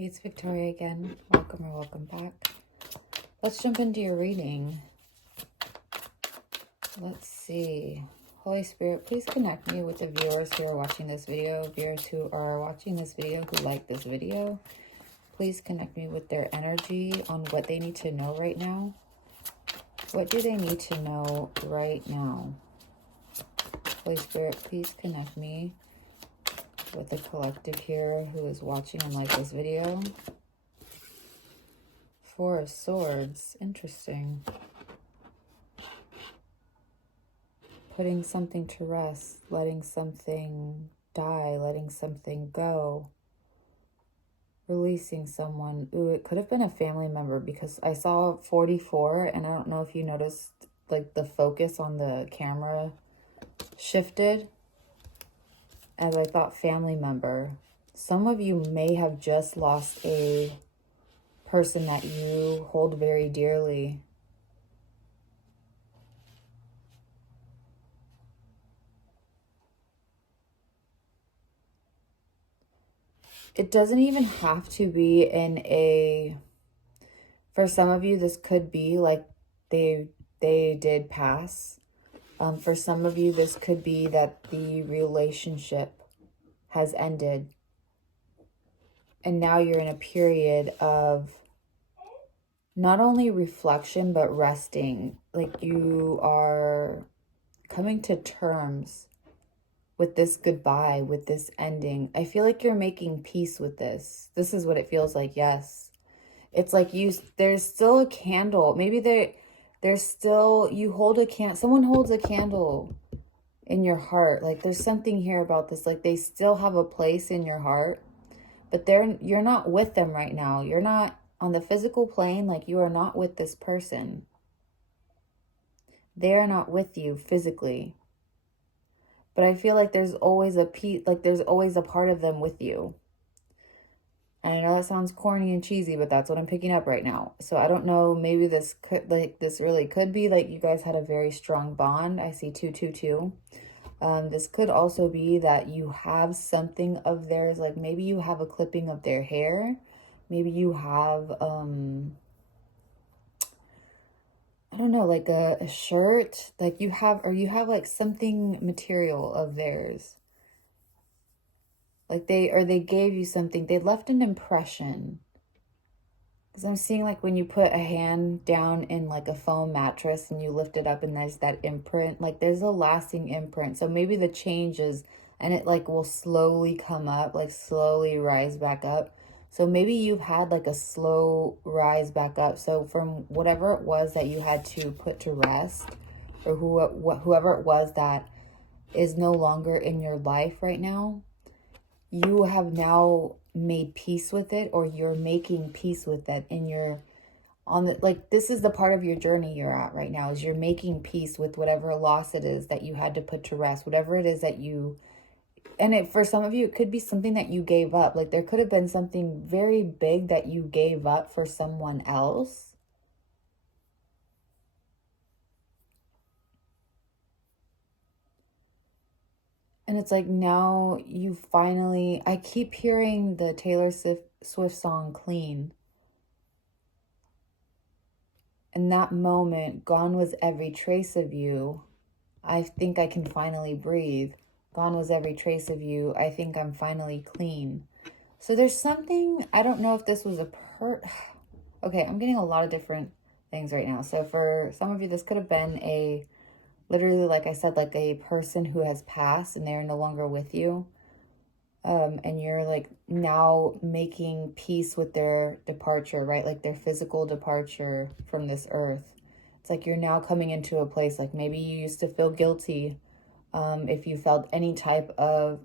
Hey, it's Victoria again. Welcome or welcome back. Let's jump into your reading. Let's see. Holy Spirit, please connect me with the viewers who are watching this video, viewers who are watching this video, who like this video. Please connect me with their energy on what they need to know right now. What do they need to know right now? Holy Spirit, please connect me with the collective here who is watching and like this video. Four of Swords. Interesting. Putting something to rest, letting something die, letting something go, releasing someone. Ooh, it could have been a family member because I saw 44 and I don't know if you noticed like the focus on the camera shifted as I thought family member. Some of you may have just lost a person that you hold very dearly. It doesn't even have to be in a, for some of you, this could be like they did pass. For some of you, this could be that the relationship has ended. And now you're in a period of not only reflection, but resting. Like you are coming to terms with this goodbye, with this ending. I feel like you're making peace with this. This is what it feels like, yes. It's like there's still a candle. Maybe there's still, you hold a candle, someone holds a candle in your heart. Like there's something here about this, like they still have a place in your heart, but you're not with them right now. You're not on the physical plane, like you are not with this person. They are not with you physically. But I feel like there's always a piece, like there's always a part of them with you. And I know that sounds corny and cheesy, but that's what I'm picking up right now. So I don't know, maybe this could, like, this really could be like you guys had a very strong bond. I see 222. This could also be that you have something of theirs, like maybe you have a clipping of their hair. Maybe you have, I don't know, like a shirt, like you have, or you have like something material of theirs. Like they gave you something, they left an impression. Because I'm seeing like when you put a hand down in like a foam mattress and you lift it up and there's that imprint, like there's a lasting imprint. So maybe the changes and it like will slowly come up, like slowly rise back up. So maybe you've had like a slow rise back up. So from whatever it was that you had to put to rest, or whoever it was that is no longer in your life right now, you have now made peace with it, or you're making peace with it, and you're on the, like, this is the part of your journey you're at right now, is you're making peace with whatever loss it is that you had to put to rest, whatever it is that you, and it, for some of you, it could be something that you gave up. Like there could have been something very big that you gave up for someone else. And it's like now you finally, I keep hearing the Taylor Swift song Clean. In that moment, gone was every trace of you. I think I can finally breathe. Gone was every trace of you. I think I'm finally clean. So there's something, I don't know if this was okay, I'm getting a lot of different things right now. So for some of you, this could have been a, literally, like I said, like a person who has passed and they're no longer with you. And you're like now making peace with their departure, right? Like their physical departure from this earth. It's like you're now coming into a place, like maybe you used to feel guilty if you felt any type of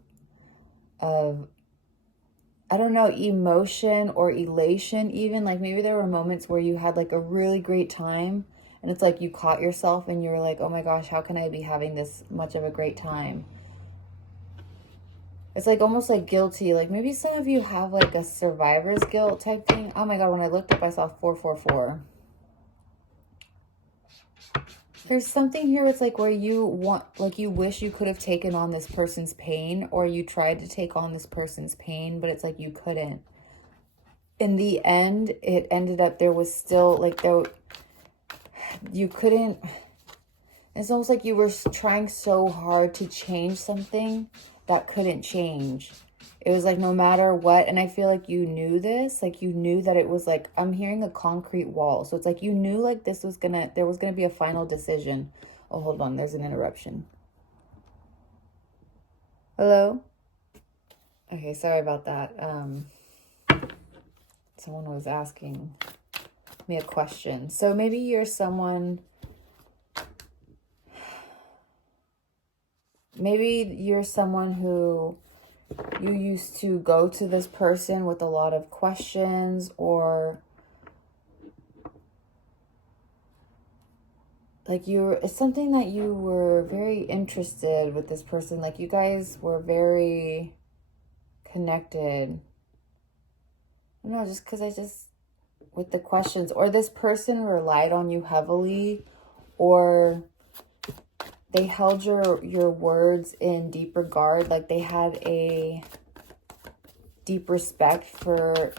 I don't know, emotion or elation even. Like maybe there were moments where you had like a really great time and it's like you caught yourself and you're like, oh my gosh, how can I be having this much of a great time? It's like almost like guilty. Like maybe some of you have like a survivor's guilt type thing. Oh my God, when I looked up, I saw 444. There's something here. It's like where you want, like you wish you could have taken on this person's pain, or you tried to take on this person's pain, but it's like you couldn't. in the end, it ended up there was still like you couldn't, it's almost like you were trying so hard to change something that couldn't change. It was like no matter what, and I feel like you knew this, like you knew that it was like, I'm hearing a concrete wall. So it's like you knew like there was gonna be a final decision. Oh, hold on, there's an interruption. Hello? Okay, sorry about that. Someone was asking me a question. So maybe you're someone, who you used to go to this person with a lot of questions, or like it's something that you were very interested with this person. Like you guys were very connected. I don't know, just because with the questions, or this person relied on you heavily, or they held your words in deep regard. Like they had a deep respect for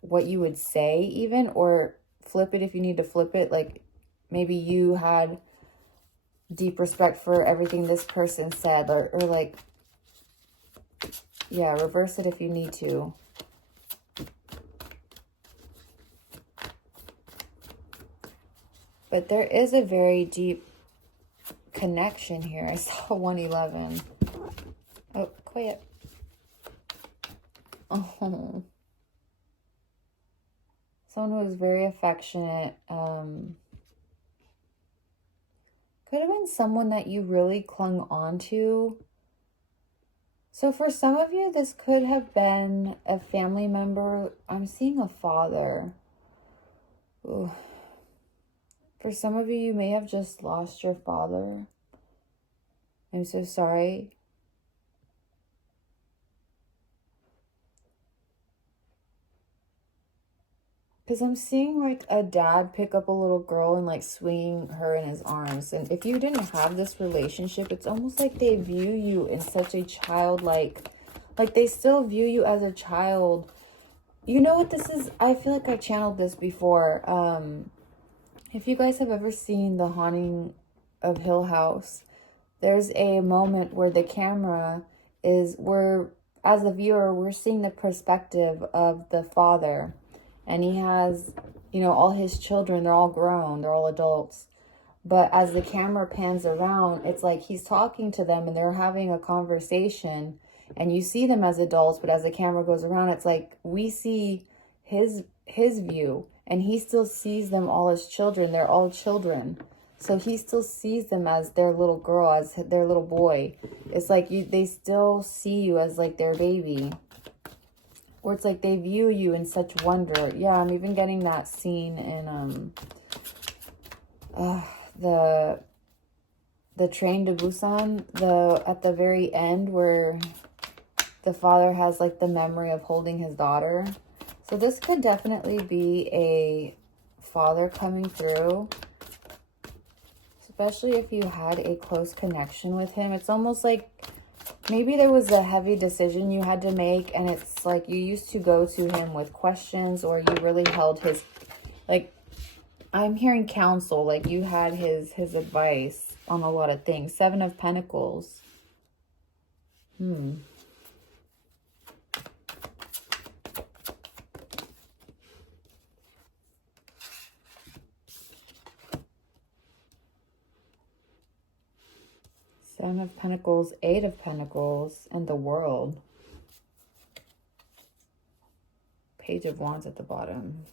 what you would say, even, or flip it if you need to flip it. Like maybe you had deep respect for everything this person said, or like, yeah, reverse it if you need to. But there is a very deep connection here. I saw 111. Oh, quiet. Oh. Someone who was very affectionate. Could have been someone that you really clung on to. So for some of you, this could have been a family member. I'm seeing a father. Ooh. For some of you, you may have just lost your father. I'm so sorry. Because I'm seeing like a dad pick up a little girl and like swinging her in his arms. And if you didn't have this relationship, it's almost like they view you in such a childlike, like they still view you as a child. You know what this is? I feel like I've channeled this before. If you guys have ever seen The Haunting of Hill House, there's a moment where the camera as the viewer, we're seeing the perspective of the father. And he has, all his children, they're all grown, they're all adults. But as the camera pans around, it's like he's talking to them and they're having a conversation. And you see them as adults, but as the camera goes around, it's like we see his view. And he still sees them all as children. They're all children. So he still sees them as their little girl, as their little boy. It's like they still see you as like their baby. Or it's like they view you in such wonder. Yeah, I'm even getting that scene in the Train to Busan, at the very end where the father has like the memory of holding his daughter. So this could definitely be a father coming through, especially if you had a close connection with him. It's almost like maybe there was a heavy decision you had to make, and it's like you used to go to him with questions, or you really held his, like, I'm hearing counsel, like you had his advice on a lot of things. 7 of Pentacles. Seven of Pentacles, 8 of Pentacles, and the World. Page of Wands at the bottom.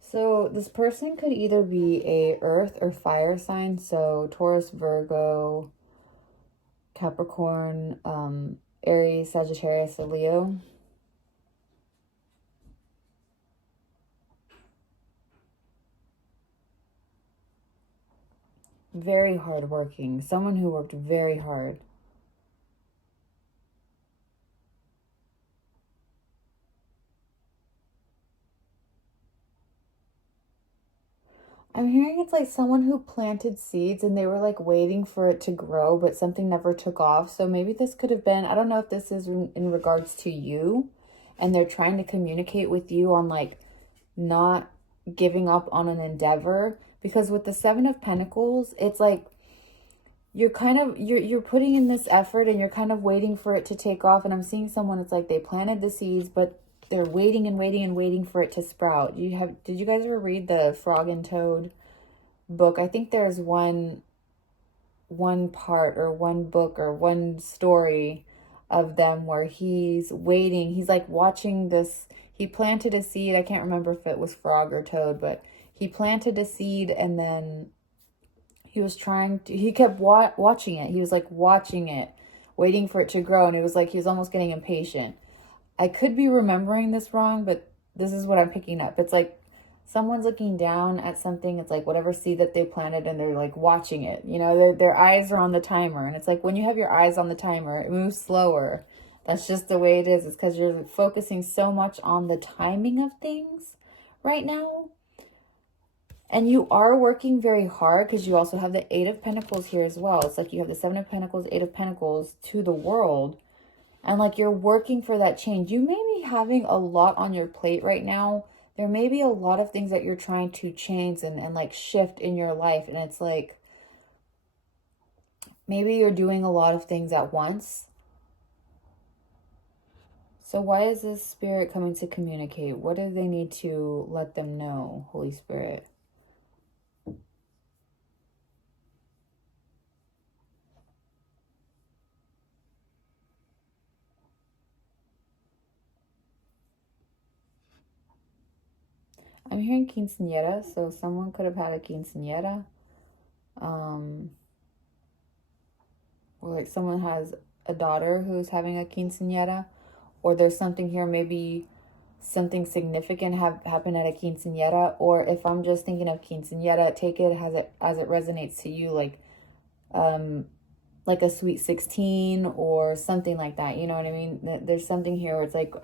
So this person could either be a earth or fire sign. So Taurus, Virgo, Capricorn, Aries, Sagittarius, or Leo. Very hardworking. Someone who worked very hard. I'm hearing it's like someone who planted seeds and they were like waiting for it to grow, but something never took off. So maybe this could have been, I don't know if this is in regards to you, and they're trying to communicate with you on like not giving up on an endeavor. Because with the Seven of Pentacles, it's like you're kind of you're putting in this effort and you're kind of waiting for it to take off. And I'm seeing someone, it's like they planted the seeds, but they're waiting and waiting and waiting for it to sprout. Did you guys ever read the Frog and Toad book? I think there's one part or one book or one story of them where he's waiting. He's like watching this. He planted a seed. I can't remember if it was frog or toad, but he planted a seed and then he was he kept watching it. He was like watching it, waiting for it to grow. And it was like he was almost getting impatient. I could be remembering this wrong, but this is what I'm picking up. It's like someone's looking down at something. It's like whatever seed that they planted and they're like watching it. You know, their eyes are on the timer. And it's like when you have your eyes on the timer, it moves slower. That's just the way it is. It's because you're focusing so much on the timing of things right now. And you are working very hard because you also have the Eight of Pentacles here as well. It's like you have the Seven of Pentacles, Eight of Pentacles to the world. And like you're working for that change. You may be having a lot on your plate right now. There may be a lot of things that you're trying to change and like shift in your life. And it's like, maybe you're doing a lot of things at once. So why is this Spirit coming to communicate? What do they need to let them know, Holy Spirit? I'm hearing quinceañera, so someone could have had a quinceañera. Or like someone has a daughter who's having a quinceañera. Or there's something here, maybe something significant happened at a quinceañera. Or if I'm just thinking of quinceañera, take it as it resonates to you, like a sweet 16 or something like that. You know what I mean? There's something here where it's like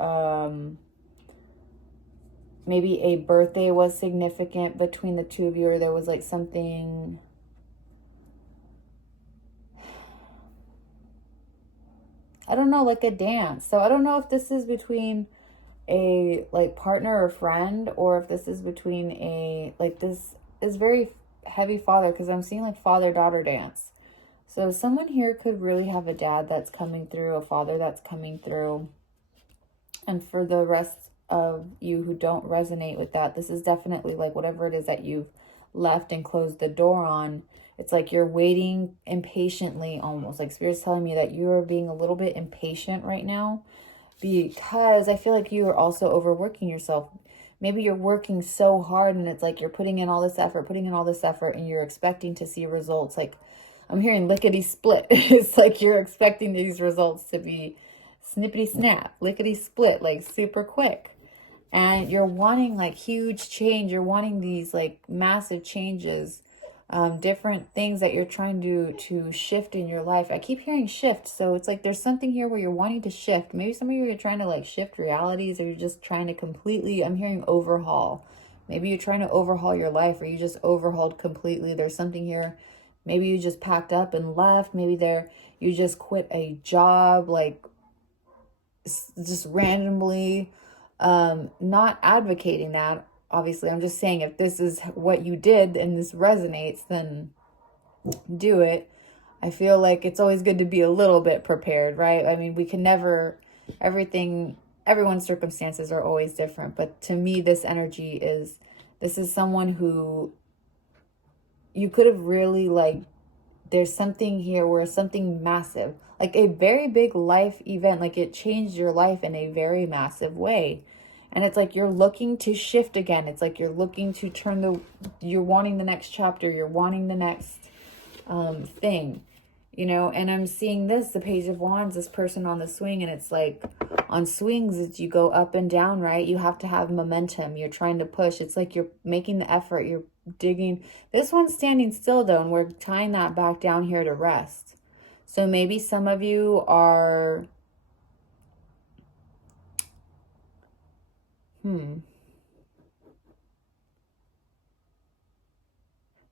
maybe a birthday was significant between the two of you, or there was like something. I don't know, like a dance. So I don't know if this is between a like partner or friend, or if this is between a like, this is very heavy father, because I'm seeing like father-daughter dance. So someone here could really have a dad that's coming through, a father that's coming through. And for the rest of you who don't resonate with that, this is definitely like whatever it is that you've left and closed the door on. It's like you're waiting impatiently, almost like Spirit's telling me that you are being a little bit impatient right now, because I feel like you are also overworking yourself. Maybe you're working so hard and it's like you're putting in all this effort, and you're expecting to see results. Like I'm hearing lickety split. It's like you're expecting these results to be snippety snap, lickety split, like super quick. And you're wanting like huge change. You're wanting these like massive changes, different things that you're trying to shift in your life. I keep hearing shift. So it's like there's something here where you're wanting to shift. Maybe some of you are trying to like shift realities, or you're just trying to completely, I'm hearing overhaul. Maybe you're trying to overhaul your life, or you just overhauled completely. There's something here. Maybe you just packed up and left. Maybe you just quit a job, like just randomly. Not advocating that, obviously. I'm just saying, if this is what you did and this resonates, then do it. I feel like it's always good to be a little bit prepared, right? I mean, we can never, everyone's circumstances are always different. But to me, this is someone who you could have really like, there's something here where something massive, like a very big life event, like it changed your life in a very massive way. And it's like you're looking to shift again. It's like you're looking to you're wanting the next chapter. You're wanting the next thing, you know. And I'm seeing the Page of Wands, this person on the swing. And it's like on swings, it's you go up and down, right? You have to have momentum. You're trying to push. It's like you're making the effort. You're digging. This one's standing still though, and we're tying that back down here to rest. So maybe some of you are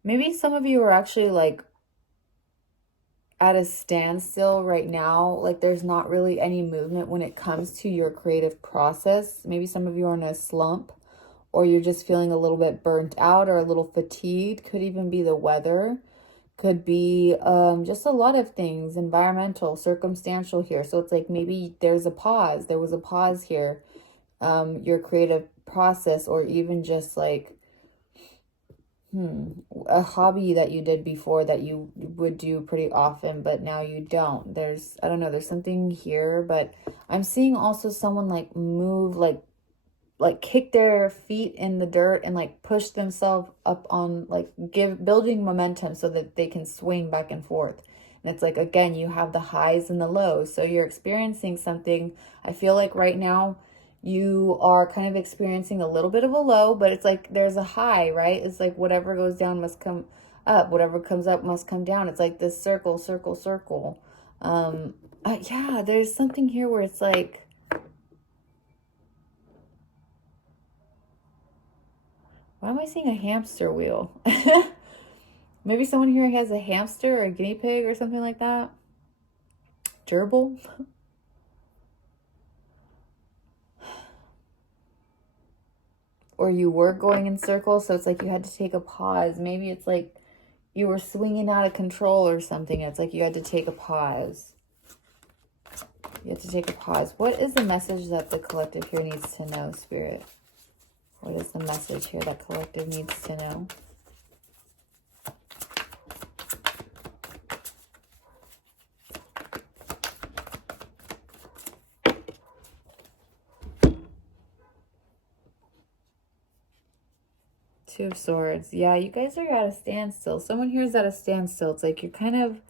maybe some of you are actually like at a standstill right now. Like there's not really any movement when it comes to your creative process. Maybe some of you are in a slump, or you're just feeling a little bit burnt out or a little fatigued. Could even be the weather. Could be just a lot of things, environmental, circumstantial here. So it's like maybe there's a pause. There was a pause here. Your creative process, or even just like a hobby that you did before that you would do pretty often, but now you don't. I don't know, there's something here, but I'm seeing also someone like move, like kick their feet in the dirt and like push themselves up on, like building momentum so that they can swing back and forth. And it's like, again, you have the highs and the lows. So you're experiencing something. I feel like right now you are kind of experiencing a little bit of a low, but it's like there's a high, right? It's like whatever goes down must come up. Whatever comes up must come down. It's like this circle, circle, circle. Yeah, there's something here where it's like, why am I seeing a hamster wheel? Maybe someone here has a hamster or a guinea pig or something like that. Gerbil. Or you were going in circles, so it's like you had to take a pause. Maybe it's like you were swinging out of control or something. It's like you had to take a pause. You have to take a pause. What is the message that the collective here needs to know, Spirit? What is the message here that collective needs to know? Two of Swords. Yeah, you guys are at a standstill. Someone here is at a standstill. It's like you're kind of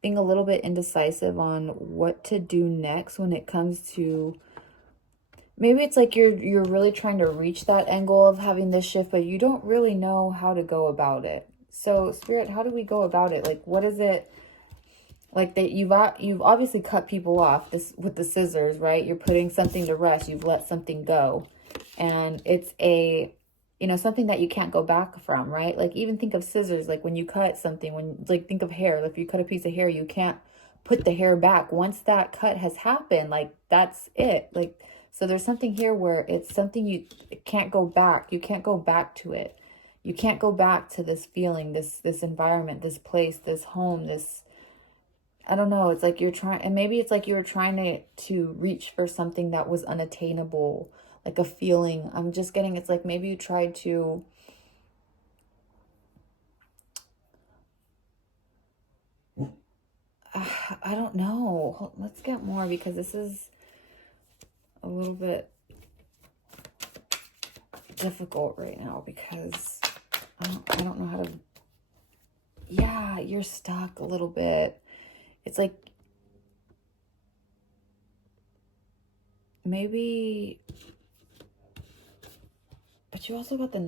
being a little bit indecisive on what to do next when it comes to, maybe it's like you're really trying to reach that end goal of having this shift, but you don't really know how to go about it. So Spirit, how do we go about it? Like, what is it? Like that you've obviously cut people off this with the scissors, right? You're putting something to rest. You've let something go. And it's a, something that you can't go back from, right? Like even think of scissors, like when you cut something, think of hair. If you cut a piece of hair, you can't put the hair back. Once that cut has happened, like that's it. Like, so there's something here where it's something you can't go back. You can't go back to it. You can't go back to this feeling, this environment, this place, this home, this, I don't know. It's like you're trying, and maybe it's like you were trying to reach for something that was unattainable, like a feeling. I'm just getting, it's like maybe you tried to, I don't know. Let's get more, because this is a little bit difficult right now, because I don't know how to, yeah, you're stuck a little bit. It's like, maybe, but you also got the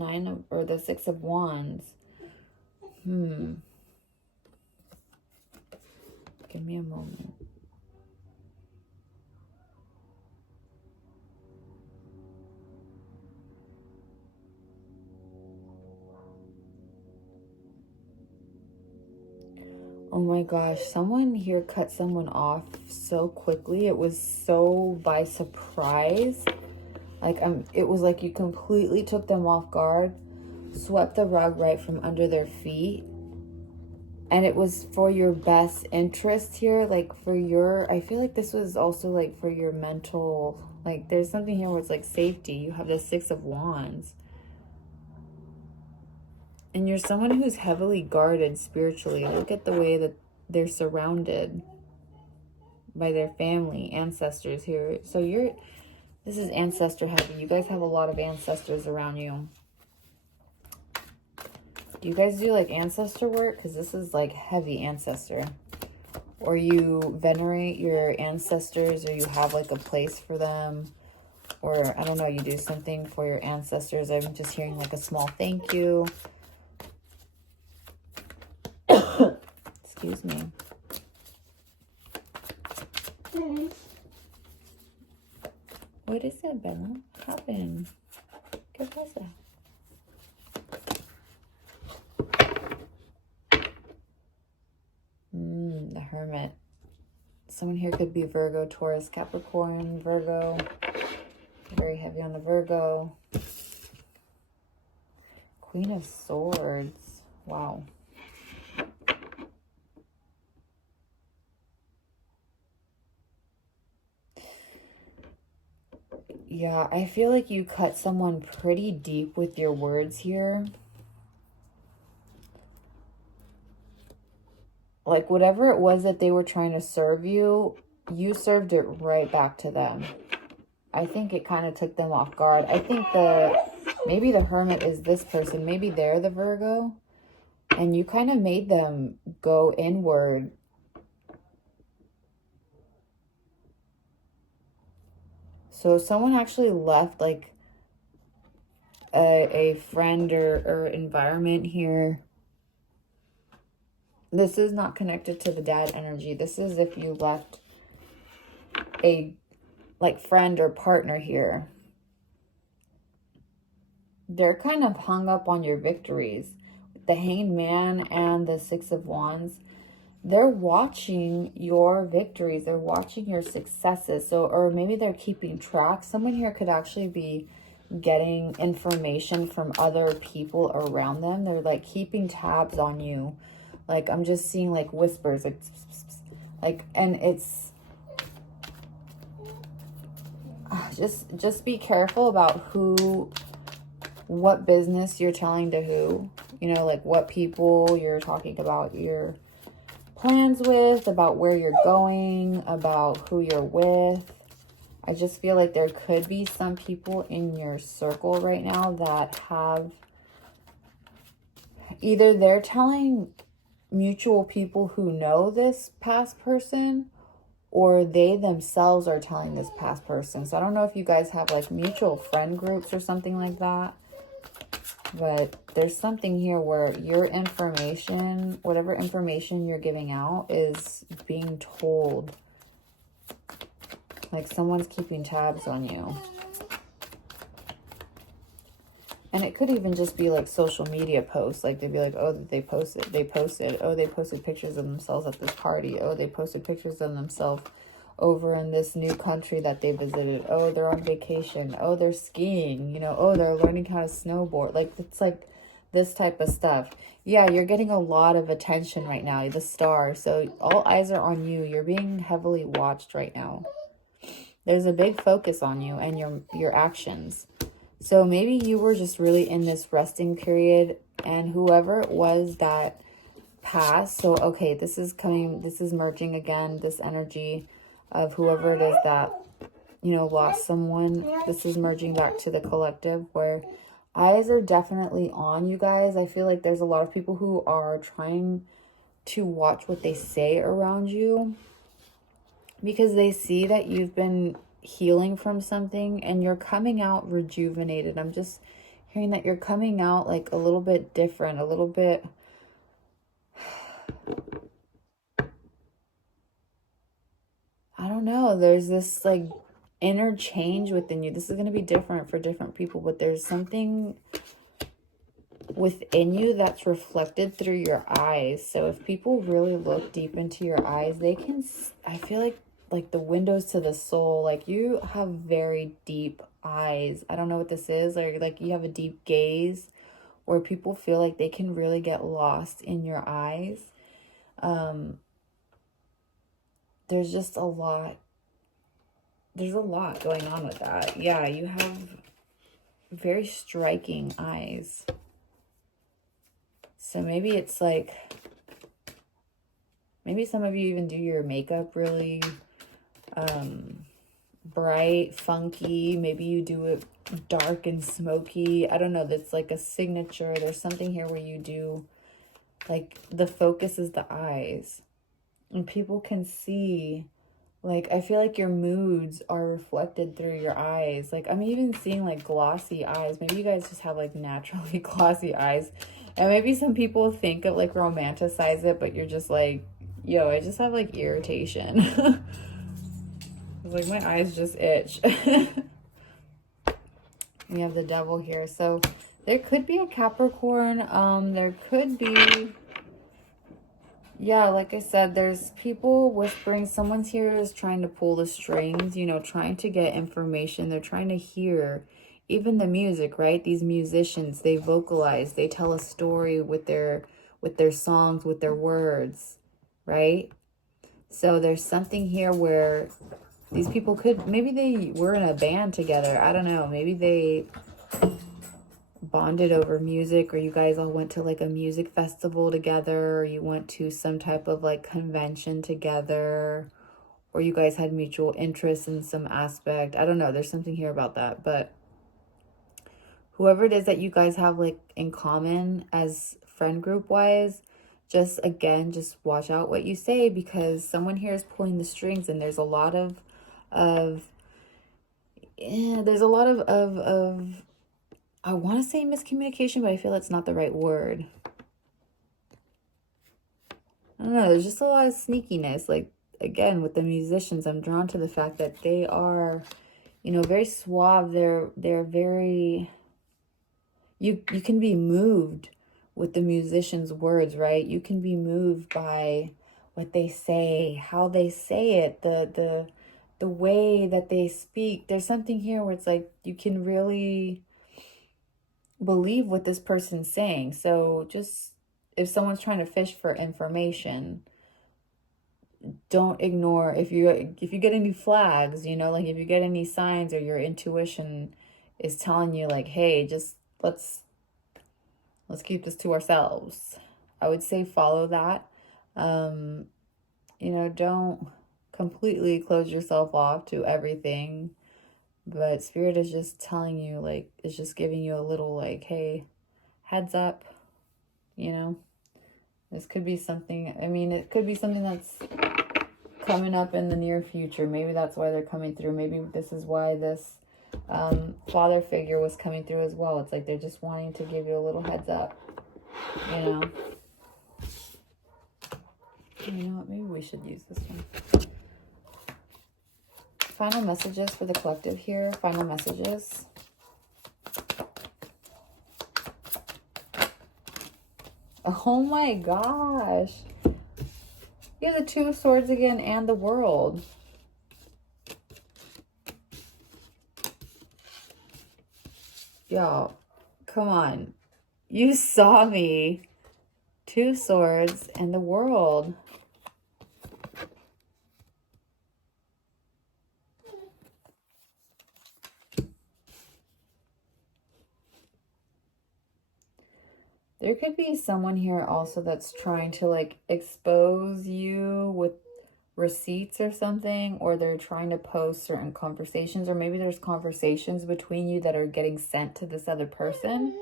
the 6 of Wands. Give me a moment. Oh my gosh, someone here cut someone off so quickly. It was so by surprise. Like, it was like you completely took them off guard, swept the rug right from under their feet. And it was for your best interest here, like for your, I feel like this was also like for your mental, like there's something here where it's like safety. You have the 6 of Wands. And you're someone who's heavily guarded spiritually. Look at the way that they're surrounded by their family, ancestors here. So this is ancestor heavy. You guys have a lot of ancestors around you. Do you guys do like ancestor work? Because this is like heavy ancestor. Or you venerate your ancestors, or you have like a place for them. Or I don't know, you do something for your ancestors. I'm just hearing like a small thank you. Excuse me. What is that, Bella? What happened? ¿Qué pasa? The Hermit. Someone here could be Virgo, Taurus, Capricorn, Virgo. Very heavy on the Virgo. Queen of Swords. Wow. Yeah, I feel like you cut someone pretty deep with your words here. Like whatever it was that they were trying to serve you, you served it right back to them. I think it kind of took them off guard. I think maybe the Hermit is this person. Maybe they're the Virgo. And you kind of made them go inward. So someone actually left like a friend or environment here. This is not connected to the dad energy. This is if you left a like friend or partner here. They're kind of hung up on your victories. The Hanged Man and the Six of Wands, they're watching your victories. They're watching your successes. So, or maybe they're keeping track. Someone here could actually be getting information from other people around them. They're like keeping tabs on you. Like I'm just seeing like whispers, like, and it's just be careful about what business you're telling to who, you know, like what people you're talking about your plans with, about where you're going, about who you're with. I just feel like there could be some people in your circle right now that have either they're telling mutual people who know this past person, or they themselves are telling this past person. So I don't know if you guys have like mutual friend groups or something like that. But there's something here where your information, whatever information you're giving out, is being told. Like someone's keeping tabs on you. And it could even just be like social media posts. Like they'd be like, oh, they posted. Oh, they posted pictures of themselves at this party. Oh, they posted pictures of themselves over in this new country that they visited. Oh, they're on vacation. Oh, they're skiing. You know, oh, they're learning how to snowboard. Like it's like this type of stuff. Yeah, you're getting a lot of attention right now. The Star. So all eyes are on you. You're being heavily watched right now. There's a big focus on you and your actions. So maybe you were just really in this resting period, and whoever it was that passed. So, okay, this is merging again, this energy of whoever it is that, you know, lost someone. This is merging back to the collective where eyes are definitely on you guys. I feel like there's a lot of people who are trying to watch what they say around you because they see that you've been healing from something and you're coming out rejuvenated. I'm just hearing that you're coming out like a little bit different, a little bit... I don't know. There's this like inner change within you. This is going to be different for different people, but there's something within you that's reflected through your eyes. So if people really look deep into your eyes, they can, I feel like the windows to the soul, like you have very deep eyes. I don't know what this is, or like you have a deep gaze where people feel like they can really get lost in your eyes. There's just a lot. There's a lot going on with that. Yeah, you have very striking eyes. So maybe it's like, maybe some of you even do your makeup really bright, funky. Maybe you do it dark and smoky. I don't know. That's like a signature. There's something here where you do, like, the focus is the eyes. And people can see, like, I feel like your moods are reflected through your eyes. Like, I'm even seeing, like, glossy eyes. Maybe you guys just have, like, naturally glossy eyes. And maybe some people think of, like, romanticize it, but you're just like, yo, I just have, like, irritation. Like, my eyes just itch. We have the Devil here. So there could be a Capricorn. There could be... Yeah, like I said, there's people whispering. Someone's here is trying to pull the strings, you know, trying to get information. They're trying to hear even the music, right? These musicians, they vocalize, they tell a story with their songs, with their words, right? So there's something here where these people could, maybe they were in a band together. I don't know. Maybe they bonded over music, or you guys all went to like a music festival together, or you went to some type of like convention together, or you guys had mutual interests in some aspect. I don't know. There's something here about that. But whoever it is that you guys have like in common as friend group wise, just again, just watch out what you say, because someone here is pulling the strings, and there's a lot of yeah, there's a lot of I want to say miscommunication, but I feel it's not the right word. I don't know. There's just a lot of sneakiness. Like, again, with the musicians, I'm drawn to the fact that they are, you know, very suave. They're very, you can be moved with the musicians' words, right? You can be moved by what they say, how they say it, the way that they speak. There's something here where it's like you can really believe what this person's saying. So just, if someone's trying to fish for information, don't ignore, if you get any flags, you know, like if you get any signs, or your intuition is telling you like, hey, just let's keep this to ourselves. I would say follow that. You know, don't completely close yourself off to everything, but spirit is just telling you, like, it's just giving you a little like, hey, heads up, you know. This could be something, I mean, it could be something that's coming up in the near future. Maybe that's why they're coming through. Maybe this is why this father figure was coming through as well. It's like they're just wanting to give you a little heads up, you know. You know what? Maybe we should use this one. Final messages for the collective here. Final messages. Oh my gosh. You have the Two of Swords again and the World. Y'all, come on. You saw me. Two Swords and the World. There could be someone here also that's trying to like expose you with receipts or something, or they're trying to post certain conversations, or maybe there's conversations between you that are getting sent to this other person.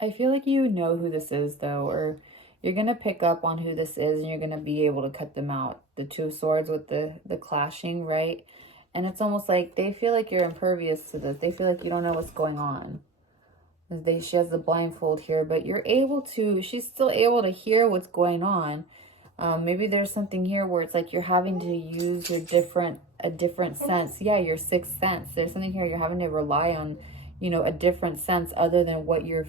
I feel like you know who this is though, or you're going to pick up on who this is, and you're going to be able to cut them out. The Two of Swords with the clashing, right? And it's almost like they feel like you're impervious to this. They feel like you don't know what's going on. She has the blindfold here, but you're able to, she's still able to hear what's going on. Maybe there's something here where it's like you're having to use a different sense. Yeah, your sixth sense. There's something here you're having to rely on, you know, a different sense other than what you're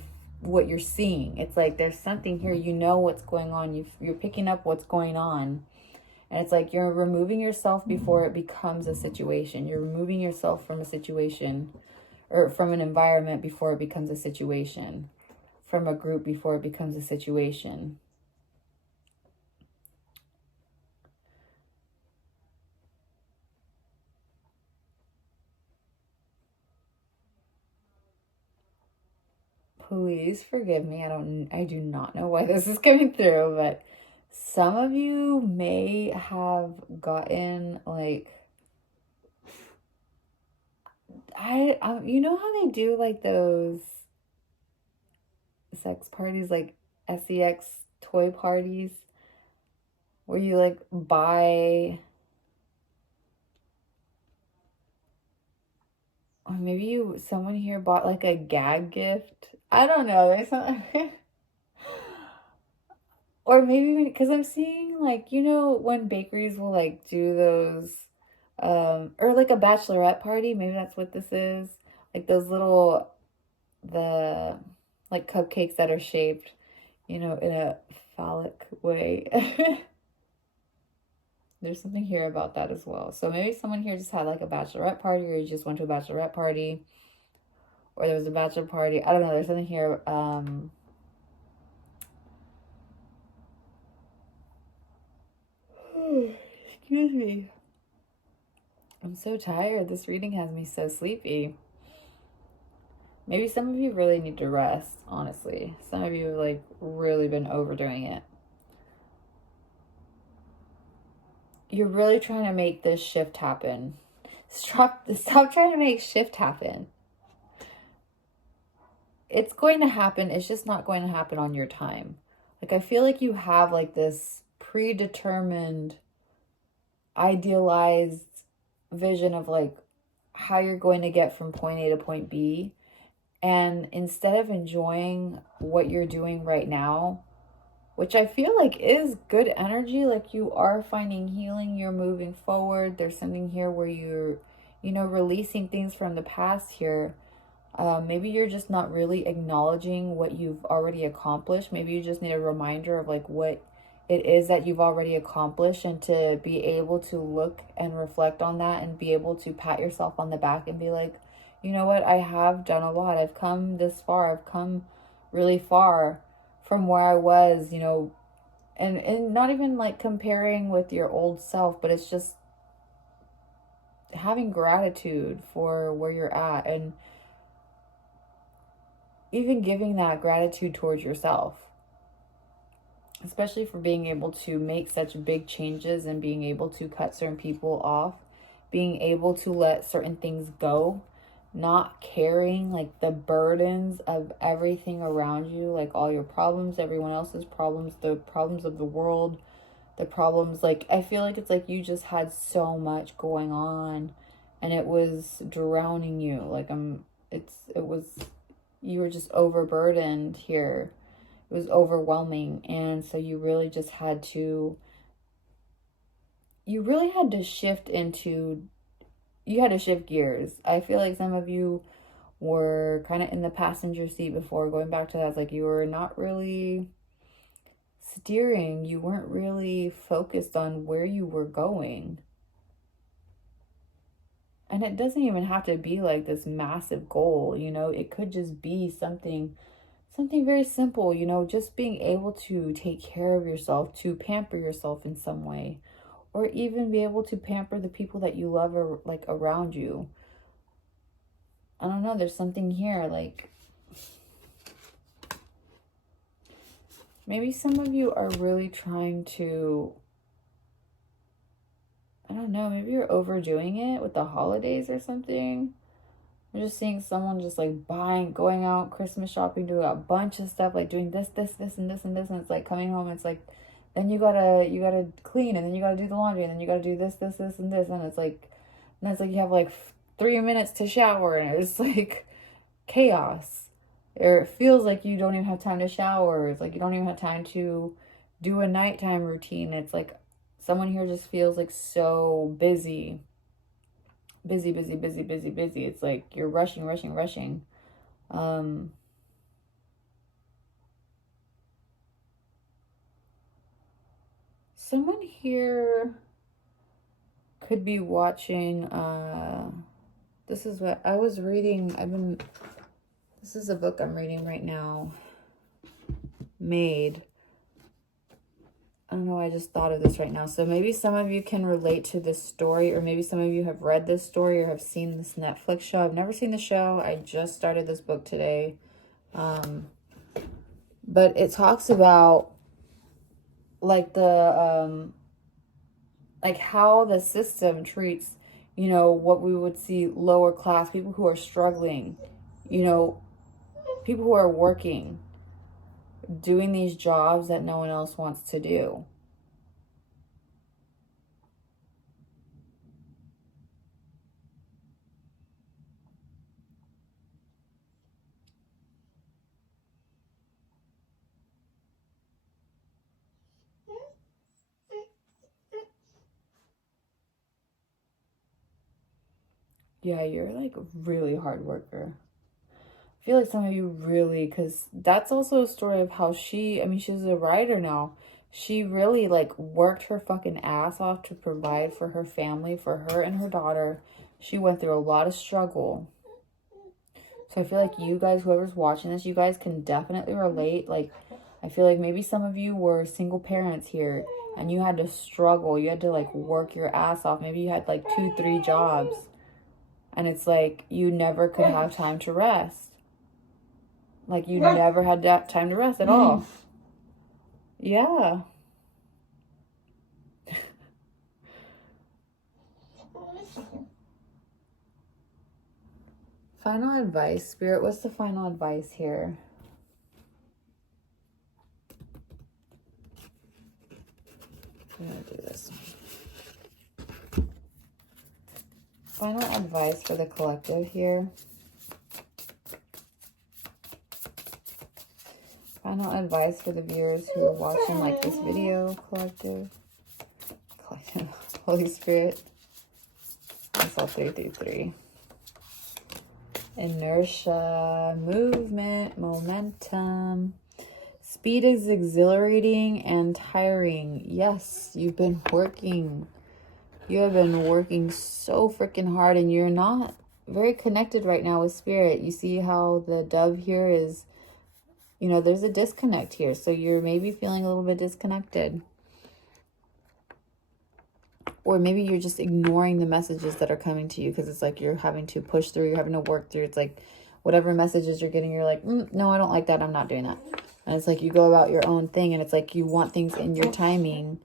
seeing. It's like there's something here, you know what's going on. You're picking up what's going on. And it's like you're removing yourself before it becomes a situation. You're removing yourself from a situation, or from an environment before it becomes a situation, from a group before it becomes a situation. Please forgive me. I do not know why this is coming through, but some of you may have gotten like, you know how they do like those sex parties, like sex toy parties, where you like buy, or maybe someone here bought like a gag gift. I don't know. There's not, or maybe because I'm seeing like, you know, when bakeries will like do those, or like a bachelorette party. Maybe that's what this is. Like those little, the like cupcakes that are shaped, you know, in a phallic way. There's something here about that as well. So maybe someone here just had like a bachelorette party, or you just went to a bachelorette party, or there was a bachelor party. I don't know. There's something here. Excuse me. I'm so tired. This reading has me so sleepy. Maybe some of you really need to rest, honestly. Some of you have like really been overdoing it. You're really trying to make this shift happen. Stop trying to make shift happen. It's going to happen. It's just not going to happen on your time. Like, I feel like you have like this predetermined, idealized vision of like how you're going to get from point A to point B. And instead of enjoying what you're doing right now, which I feel like is good energy, like you are finding healing, you're moving forward. There's something here where you're, you know, releasing things from the past here. Maybe you're just not really acknowledging what you've already accomplished. Maybe you just need a reminder of like what it is that you've already accomplished, and to be able to look and reflect on that and be able to pat yourself on the back and be like, you know what, I have done a lot. I've come this far. I've come really far from where I was, you know, and not even like comparing with your old self, but it's just having gratitude for where you're at, and even giving that gratitude towards yourself, especially for being able to make such big changes and being able to cut certain people off, being able to let certain things go, not carrying like the burdens of everything around you, like all your problems, everyone else's problems, the problems of the world, the problems. Like, I feel like it's like you just had so much going on and it was drowning you. Like, you were just overburdened here. It was overwhelming. And so you really just had to, shift gears. I feel like some of you were kind of in the passenger seat before. Going back to that, it's like you were not really steering. You weren't really focused on where you were going. And it doesn't even have to be like this massive goal, you know. It could just be something very simple, you know, just being able to take care of yourself, to pamper yourself in some way, or even be able to pamper the people that you love or like around you. I don't know, there's something here, like maybe some of you are really trying to, I don't know, maybe you're overdoing it with the holidays or something. I'm just seeing someone just like going out Christmas shopping, doing a bunch of stuff, like doing this, and this, and this, and it's like coming home, it's like, then you gotta clean, and then you gotta do the laundry, and then you gotta do this, and this, and it's like, you have like 3 minutes to shower, and it's like chaos. Or it feels like you don't even have time to shower. It's like you don't even have time to do a nighttime routine. It's like someone here just feels like so busy. Busy. It's like you're rushing. Someone here could be watching, this is what I was reading. This is a book I'm reading right now, Made. I don't know, I just thought of this right now. So maybe some of you can relate to this story, or maybe some of you have read this story or have seen this Netflix show. I've never seen the show. I just started this book today. But it talks about like like how the system treats, you know, what we would see lower class, people who are struggling, you know, people who are working, doing these jobs that no one else wants to do. Yeah, you're like a really hard worker. I feel like some of you really, because that's also a story of how she, I mean, she's a writer now. She really like worked her fucking ass off to provide for her family, for her and her daughter. She went through a lot of struggle. So I feel like you guys, whoever's watching this, you guys can definitely relate. Like, I feel like maybe some of you were single parents here and you had to struggle. You had to like work your ass off. Maybe you had like 2, 3 jobs. And it's like you never could have time to rest. Like you never had that time to rest at all. Yeah. Final advice, Spirit. What's the final advice here? I'm going to do this. Final advice for the collective here. Final advice for the viewers who are watching like this video, collective. Holy Spirit. I saw 333. Inertia, movement, momentum. Speed is exhilarating and tiring. Yes, you've been working. You have been working so freaking hard and you're not very connected right now with Spirit. You see how the dove here is, you know, there's a disconnect here. So you're maybe feeling a little bit disconnected. Or maybe you're just ignoring the messages that are coming to you because it's like you're having to push through, you're having to work through. It's like whatever messages you're getting, you're like, no, I don't like that. I'm not doing that. And it's like you go about your own thing and it's like you want things in your timing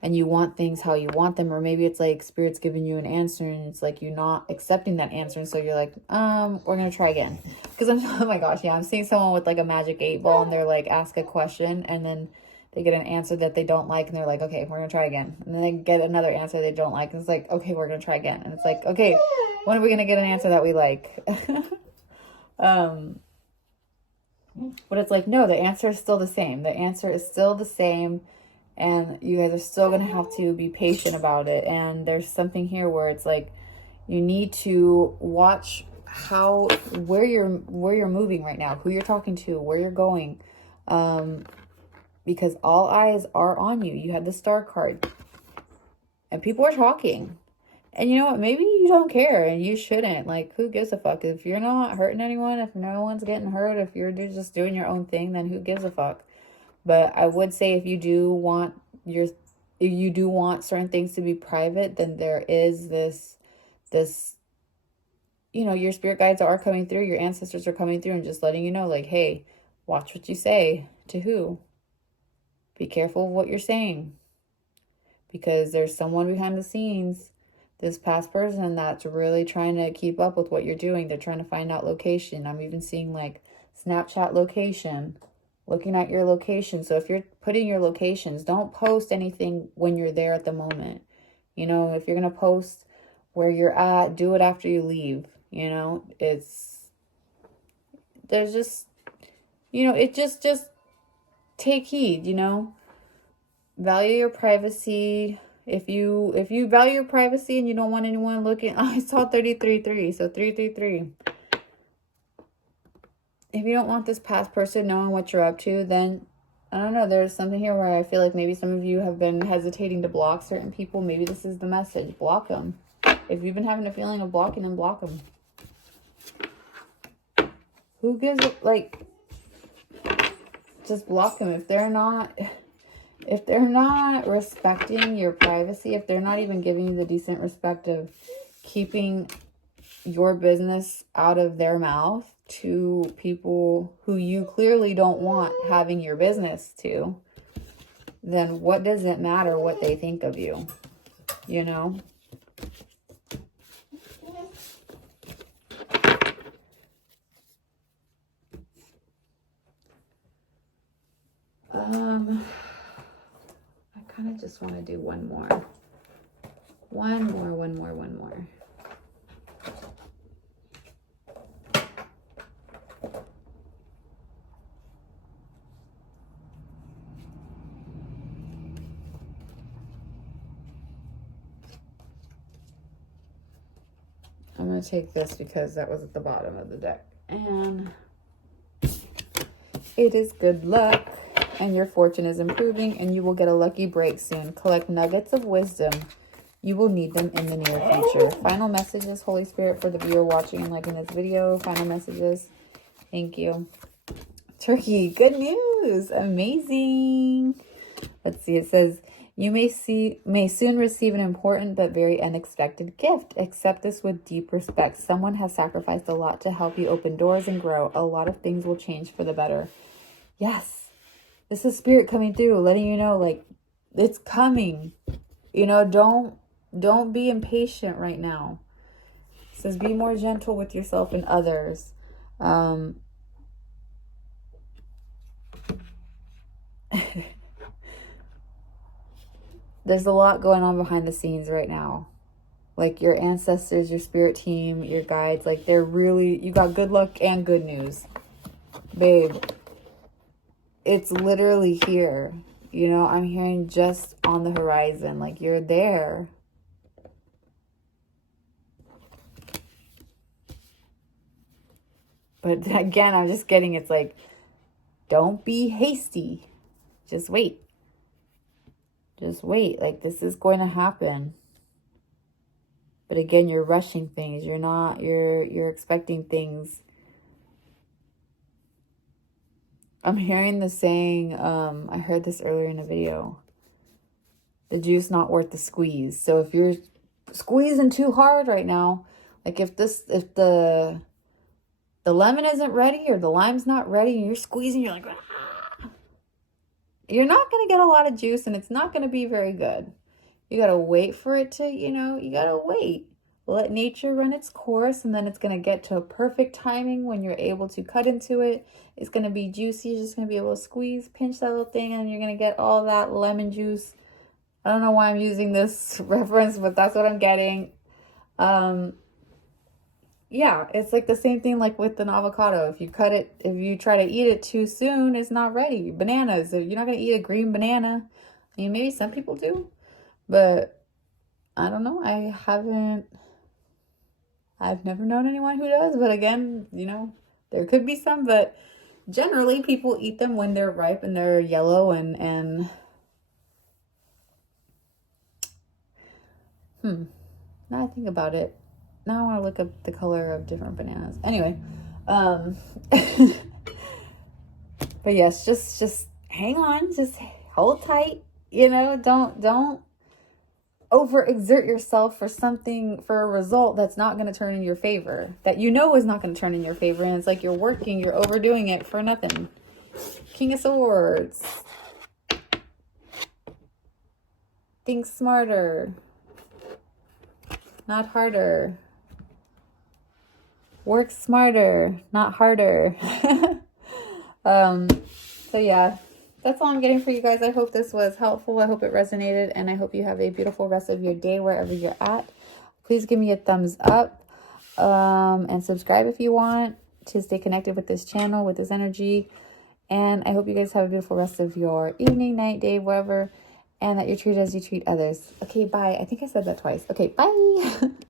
and you want things how you want them. Or maybe it's like Spirit's giving you an answer and it's like you're not accepting that answer. And so you're like, we're going to try again. Because oh my gosh, yeah, I'm seeing someone with like a magic 8 ball and they're like, ask a question and then they get an answer that they don't like and they're like, okay, we're going to try again. And then they get another answer they don't like. And it's like, okay, we're going to try again. And it's like, okay, when are we going to get an answer that we like? But it's like, no, the answer is still the same. The answer is still the same. And you guys are still going to have to be patient about it. And there's something here where it's like, you need to watch where you're moving right now, who you're talking to, where you're going. Because all eyes are on you. You had the Star card. And people are talking. And you know what? Maybe you don't care and you shouldn't. Like, who gives a fuck? If you're not hurting anyone, if no one's getting hurt, if you're just doing your own thing, then who gives a fuck? But I would say if you do want certain things to be private, then there is this, you know, your spirit guides are coming through, your ancestors are coming through and just letting you know, like, hey, watch what you say to who. Be careful of what you're saying. Because there's someone behind the scenes, this past person that's really trying to keep up with what you're doing. They're trying to find out location. I'm even seeing like Snapchat location, looking at your location. So if you're putting your locations, don't post anything when you're there at the moment. You know, if you're going to post where you're at, do it after you leave. You know, there's just, you know, it just take heed, you know. Value your privacy. If you value your privacy and you don't want anyone looking, I saw 33.3, so 333. If you don't want this past person knowing what you're up to, then I don't know, there's something here where I feel like maybe some of you have been hesitating to block certain people. Maybe this is the message. Block them. If you've been having a feeling of blocking them, block them. Who gives it, like, just block them. If they're not respecting your privacy, if they're not even giving you the decent respect of keeping your business out of their mouth to people who you clearly don't want having your business to, then what does it matter what they think of you? You know? I kind of just want to do one more. One more. I'm going to take this because that was at the bottom of the deck. And It is good luck, and your fortune is improving, and you will get a lucky break soon. Collect nuggets of wisdom. You will need them in the near future. Final messages, Holy Spirit, for the viewer watching and liking this video. Final messages. Thank you. Turkey, good news. Amazing. Let's see. It says, you may soon receive an important but very unexpected gift. Accept this with deep respect. Someone has sacrificed a lot to help you open doors and grow. A lot of things will change for the better. Yes. This is Spirit coming through, letting you know, like, it's coming. You know, don't be impatient right now. It says, be more gentle with yourself and others. There's a lot going on behind the scenes right now. Like, your ancestors, your spirit team, your guides, like, they're really, you got good luck and good news. Babe, it's literally here. You know, I'm hearing just on the horizon. Like, you're there. But again, I'm just getting, it's like, don't be hasty. Just wait. Just wait. Like, this is going to happen. But again, you're rushing things. You're expecting things. I'm hearing the saying, I heard this earlier in a video. The juice not worth the squeeze. So if you're squeezing too hard right now, like if the lemon isn't ready or the lime's not ready and you're squeezing, you're like, ah, you're not going to get a lot of juice and it's not going to be very good. You got to wait for it to, you know, you got to wait. Let nature run its course, and then it's going to get to a perfect timing when you're able to cut into it. It's going to be juicy. You're just going to be able to squeeze, pinch that little thing, and you're going to get all that lemon juice. I don't know why I'm using this reference, but that's what I'm getting. Yeah, it's like the same thing like with an avocado. If you cut it, if you try to eat it too soon, it's not ready. Bananas, you're not going to eat a green banana. I mean, maybe some people do, but I don't know. I've never known anyone who does, but again, you know, there could be some, but generally people eat them when they're ripe and they're yellow and now I think about it. Now I want to look up the color of different bananas. Anyway, but yes, just hang on, just hold tight, you know, don't overexert yourself for something, for a result that's not going to turn in your favor, that you know is not going to turn in your favor, and it's like you're overdoing it for nothing. King of Swords. Think smarter, not harder. Work smarter, not harder. So yeah, that's all I'm getting for you guys. I hope this was helpful. I hope it resonated, and I hope you have a beautiful rest of your day wherever you're at. Please give me a thumbs up, and subscribe if you want to stay connected with this channel, with this energy. And I hope you guys have a beautiful rest of your evening, night, day, wherever, and that you're treated as you treat others. Okay, bye. I think I said that twice. Okay, bye.